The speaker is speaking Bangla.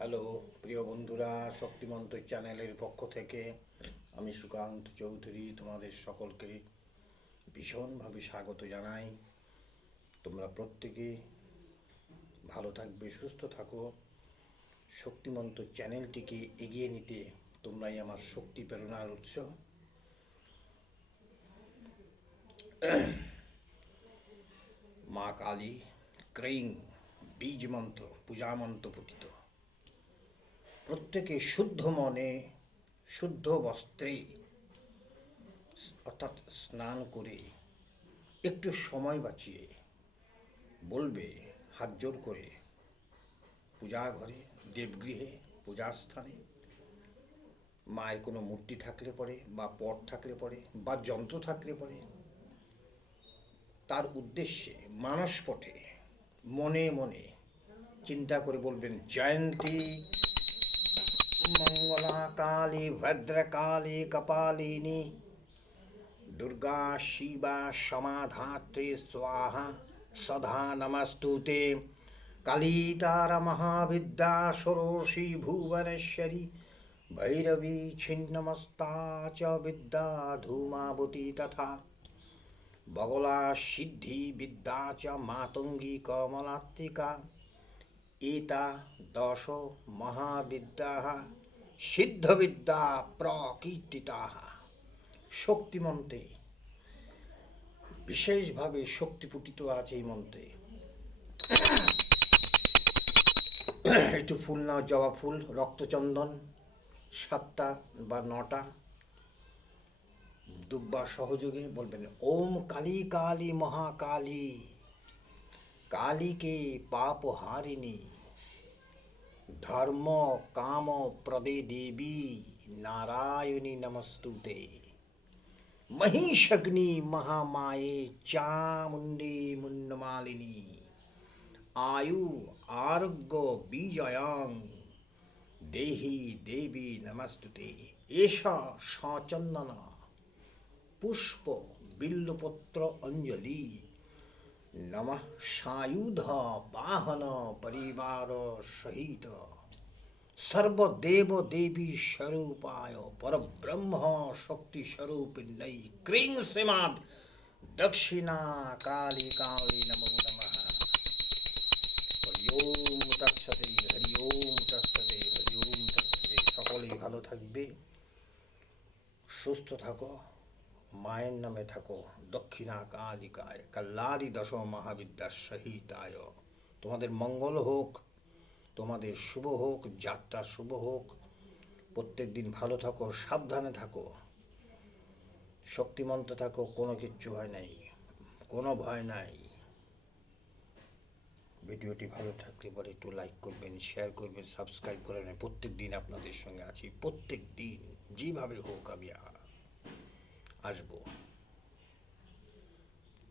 হ্যালো, প্রিয় বন্ধুরা, শক্তিমন্ত চ্যানেলের পক্ষ থেকে আমি সুকান্ত চৌধুরী তোমাদের সকলকে ভীষণভাবে স্বাগত জানাই। তোমরা প্রত্যেকে ভালো থাকবে, সুস্থ থাকো। শক্তিমন্ত চ্যানেলটিকে এগিয়ে নিতে তোমরাই আমার শক্তি প্রেরণার উৎস। মা কালী ক্রেইং, বীজ মন্ত্র, পূজা মন্ত্র পঠিত। প্রত্যেকে শুদ্ধ মনে, শুদ্ধ বস্ত্রে অর্থাৎ স্নান করে একটু সময় বাঁচিয়ে বলবে, হাত জোর করে পূজা ঘরে, দেবগৃহে পূজার স্থানে। মায়ের কোনো মূর্তি থাকলে পরে বা পট থাকলে পরে বা যন্ত্র থাকলে পরে। তার উদ্দেশ্যে মানসপটে মনে মনে চিন্তা করে বলবেন, জয়ন্তী মঙ্গলা কালী ভদ্রকালী কপালিনী দুর্গা শিবা সমাধাত্রী স্বাহা সদা নমস্তুতে কালীতারা মহাবিদ্যা ষোড়শী ভুবনেশ্বরী ভৈরবী ছিন্নমস্তা চ বিদ্যা ধূমাবতী তথা বগলা সিদ্ধি বিদ্যা চ মাতঙ্গী কমলাত্মিকা এতা দশ মহাবিদ্যা সিদ্ধবিদ্যা প্রকীর্তিতা। শক্তিমন্ত্রে বিশেষভাবে শক্তিপুটিত আছে এই মন্ত্রে একটু ফুল নাও, জবা ফুল, রক্তচন্দন, সাতটা বা নটা। দুব্বা সহযোগে বলবেন, ওম কালী কালী মহাকালী, কালীকে পাপ হারিণী ধর্ম কাম প্রদে দেবী নারায়ণী নমস্তুতে মহিষগ্নি মহামায়ে চামুণ্ডে মুন্ডমালিনী আয়ু আরোগ্য বিজয়ং দেহি দেবী নমস্তুতে এষা সচন্দন পুষ্প বিল্লপত্র অঞ্জলি নমঃ সায়ুধ বাহন পরিবার সহিত। সর্বদেব দেবী স্বরূপায় পরব্রহ্ম শক্তি স্বরূপিণী ক্রিং শ্রীমাদ দক্ষিণা কালী কালী নমো নমঃ। হরি ওম তৎসতে হরি ওম তৎসতে হরি ওম তৎসতে সকলেই ভালো থাকবে, সুস্থ থাকো। মায়ের নামে থাকো দক্ষিণা কালিকায় কল্লারি দশ মহাবিদ্যার সহিতায়। তোমাদের মঙ্গল হোক, তোমাদের শুভ হোক, যাত্রা শুভ হোক, প্রত্যেক দিন ভালো থাকো, সাবধানে থাকো। শক্তিমন্ত থাকো, কোনো কিচ্ছু হয় নাই, কোনো ভয় নাই। ভিডিওটি ভালো থাকলে পরে একটু লাইক করবেন শেয়ার করবেন সাবস্ক্রাইব করে করবেন প্রত্যেক দিন আপনাদের সঙ্গে আছি, প্রত্যেক দিন, যেভাবে হোক আমি আসবো